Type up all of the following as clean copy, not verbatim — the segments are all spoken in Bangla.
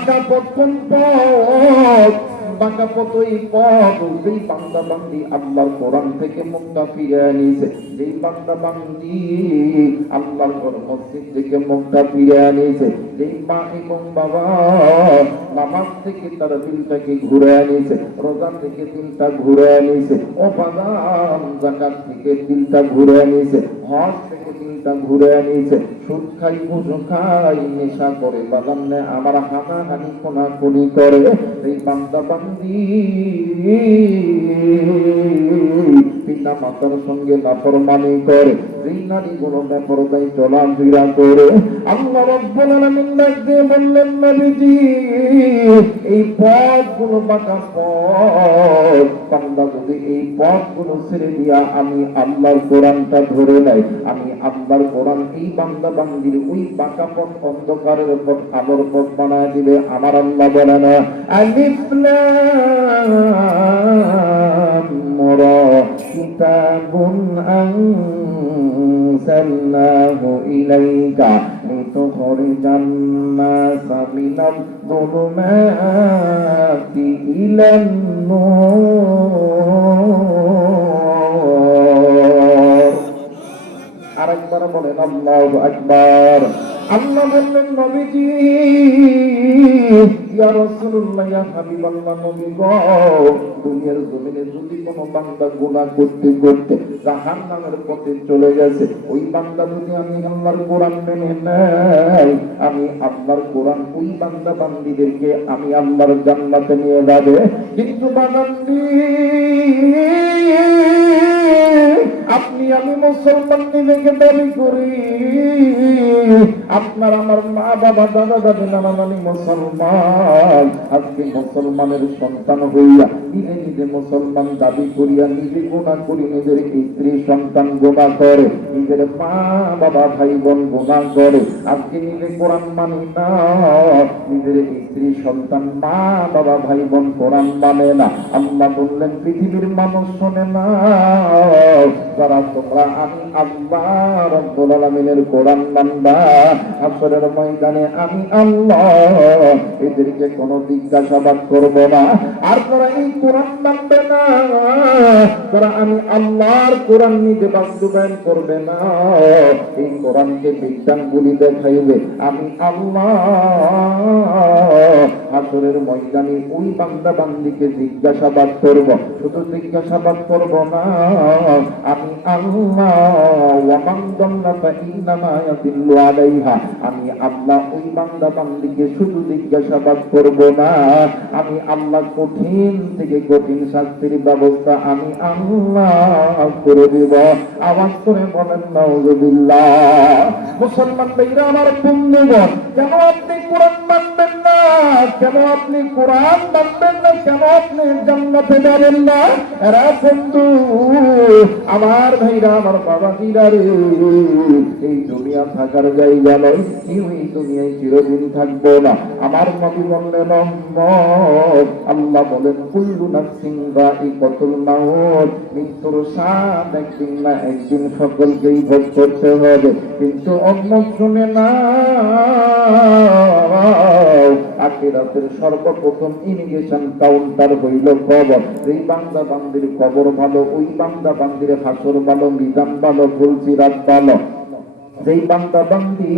বাঁকা পথ কোন পথ? বাঁকা পথ ওই পথ যেই বান্দা বান্দি আল্লাহর কোরআন থেকে মুখটা ফিরে আনিছে, যেই বান্দা বান্দি আল্লাহর ঘর মসজিদ থেকে মুখটা ফিরে আনিছে, যেই মা এবং বাবা নামাজ থেকে তার দিলটাকে ঘুরে আনিছে, রোজা থেকে দিলটা ঘুরে আনিছে, ও বাদাম যাকাত থেকে দিলটা ঘুরে আনিছে, হজ থেকে দিলটা ঘুরে আনিছে, সুদ খাই ঘুষ খাই নেশা করে বাদাম নে আমার হানাহানি কোনাকুনি করে, এই বান্দা বান্দি পিতা মাতার সঙ্গে নাফরমানি করে, এই নারীগুলো বেপরদায় চলাফেরা করে, আল্লাহ রাব্বুল আলামিন ডাকতে বললেন নবীজি এই পথগুলো বাঁকা পথ, বান্দা যদি এই পথগুলো ছেড়ে দিয়া আমি আল্লাহর কোরআনটা ধরে নেয়, আমি আল্লাহর কোরআন এই বান্দা বান্দির ওই বাঁকা পথ অন্ধকারের পথ আলোর পথ বানায় দিবে। আমার আল্লাহ বলে না আলিফ লাম রা কিতাবুন আনজালনাহু ইলাইকা লিতুখরিজান নাসা মিনাল যুলুমাতি ইলান নূর। আরেকবার বলেন আল্লাহু আকবার। আল্লাহ বললেন নবীজি ইয়া রাসূলুল্লাহ ইয়া হাবিবাল্লাহ, নবী গো দুনিয়ার জমিনে যদি কোনো বান্দা গুনাহ করতে করতে জাহান্নামের পথে চলে গেছে, ওই বান্দা যদি আমি আল্লাহর কোরআন মেনে নেয়, আমি আল্লাহর কোরআন ওই বান্দা বান্দীদেরকে আমি আল্লাহর জান্নাতে নিয়ে যাবে। কিন্তু বান্দি আপনি আমি মুসলমান নিজেকে দাবি করি, আপনার আমার মা বাবা দাদা দাদি নানা নানি মুসলমান, আজকে মুসলমানের সন্তান হইয়া নিজে নিজে মুসলমান দাবি করিয়া নিজে গুনাহ করি, নিজের স্ত্রী সন্তান গুনাহ করে, নিজের মা বাবা ভাই বোন গুনাহ করে, আজকে নিজে কোরআন মানি না, নিজের স্ত্রী সন্তান মা বাবা ভাই বোন কোরআন মানে না। আল্লাহ বললেন পৃথিবীর মানুষ শোনে না, যারা তোমরা আমি আল্লাহ রাব্বুল আলামিনের কোরআন মানবা, হাসরের ময়দানে আমি আল্লাহ এদেরকে কোনো জিজ্ঞাসাবাদ করব না। আর যারা এই কোরআন মানবে না, যারা আমি আল্লাহর কোরআন নিজে বাস্তবায়ন করবে না, এই কোরআনকে বিজ্ঞানগুলি দেখাইবে, আমি আল্লাহ হাসরের ময়দানে ওই বান্দা বান্দিকে জিজ্ঞাসাবাদ করব। শুধু জিজ্ঞাসাবাদ করব না, আমি আল্লাহ ওয়ামান দাল্লা ফাইন্নামা ইয়াদিল্লু আলাইহা, আমি আল্লাহ ওই বান্দা বান্দিকে শুধু জিজ্ঞাসাবাদ করব না, আমি আল্লাহ কঠিন থেকে কঠিন শাস্তির ব্যবস্থা আমি আল্লাহ করে দেব। আওয়াজ করে বলেন নাউযুবিল্লাহ। মুসলমান ভাইরা আমার বন্ধুগণ, কেন আপনি কোরআন মানবেন না? কেন আপনি কোরআন মানবেন না? কেন আপনি জান্নাতে যাবেন না? এরা বন্ধু আমার ভাইরা আমার বাবা দিরা রে, এই দুনিয়া থাকার জায়গা নয়, কেউ এই দুনিয়ায় চিরদিন থাকবো না। আমার নবী বললেন আল্লাহ বলেন কুল্লু নাফসিন যায়িকাতুল মাউত, মৃত্যুর স্বাদ একদিন না একদিন সকলকেই ভোগ করতে হবে। কিন্তু অন্য শুনে না, আখিরাতের সর্বপ্রথম ইমিগ্রেশন কাউন্টার হইল কবর। এই বান্দা বান্দির কবর ভালো, ওই বান্দা বান্দির হাসর ভালো, মিজান ভালো, ফুলসিরাত ভালো। যেই বান্দা বান্দি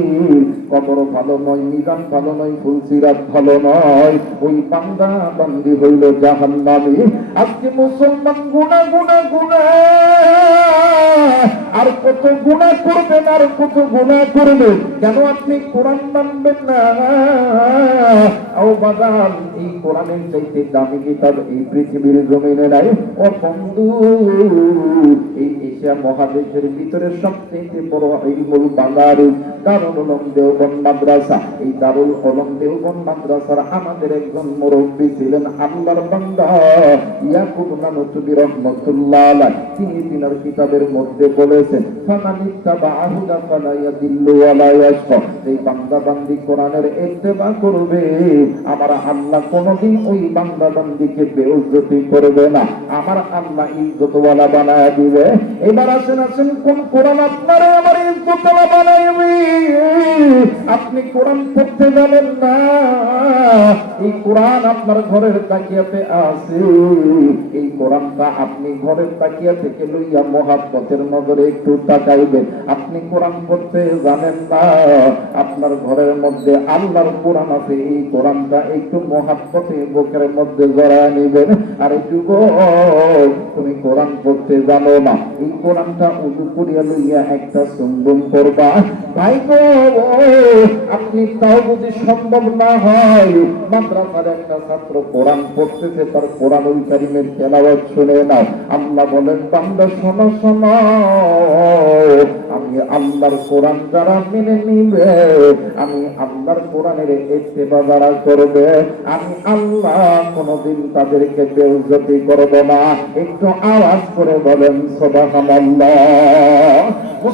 কবর ভালো নয়, মিজান ভালো নয়, ফুলসিরাত ভালো নয়, ওই বান্দা বান্দি হইল জাহান্নামী। আজকে মুসলমান গুনাহ গুনাহ গুনাহ আর কত গুনাহ করবেন, আর কত গুনাহ করবেন। কেন আপনি কোরআন মানবেন না? ও বাদাম, এই কোরআনের চাইতে দামি কিতাব এই পৃথিবীর জমিনে নাই। ও বন্ধু, এই এশিয়া মহাদেশের ভিতরে সবচেয়ে বড় ইলমুল বাংলাদেশ দারুল উলুম দেওবন্দ মাদ্রাসা। এই দারুল উলুম দেওবন্দ মাদ্রাসার আমাদের একজন মুরব্বী ছিলেন আল্লাহর বান্দা ইয়াকুব নানুতুবি রাহমাতুল্লাহ আলাইহি। তিনি তিনার কিতাবের মধ্যে বলেছেন ফামানিত্তাবা আহুদা ফালা ইয়াদিল্লু ওয়ালা ইয়াশকা। এই বান্দা বান্দি কোরআনের ইত্তেবা করবে, আমার আল্লাহ কোনদিন ওই বান্দা বান্দিকে বেইজ্জতি করবে না, আমার আল্লাহ ইজ্জতওয়ালা বানায় দিবে। এবার আসেন কোন কোরআন আপনারে আমার দোতলা বানাইবে, আপনি কোরআন পড়তে জানেন না, এই কোরআন আপনার ঘরের তাকিয়াতে আছে, এই কোরআনটা আপনি ঘরের তাকিয়া থেকে লইয়া মহাব্বতের নজরে একটু তাকাইবেন। আপনি কোরআন পড়তে জানেন না, আপনার ঘরের মধ্যে আল্লাহর কোরআন আছে, এই কোরআনটা একটু মহাব্বতে বুকের মধ্যে জড়ায় নিবেন। আর যুবক, তুমি কোরআন পড়তে জানো না, এই কোরআনটা উজু করিয়া লইয়া একটা চুম্বন করবা। ভাই গো, আপনি তাও যদি সম্ভব না হয়, মাদ্রাসার একটা ছাত্র কোরআন পড়তেছে, তার কোরআনুল কারীমের তেলাওয়াত শুনে নাও। আল্লাহ বলেন, বান্দা শোনো শোনো, আমি আল্লাহর কোরআন যারা মেনে নিবে, আমি আল্লাহর কোরআনের ইত্তেবা যারা করবে, আমি আল্লাহ কোনদিন তাদেরকে বেইজ্জতি করব না। একটু আওয়াজ করে বলেন সুবহানাল্লাহ।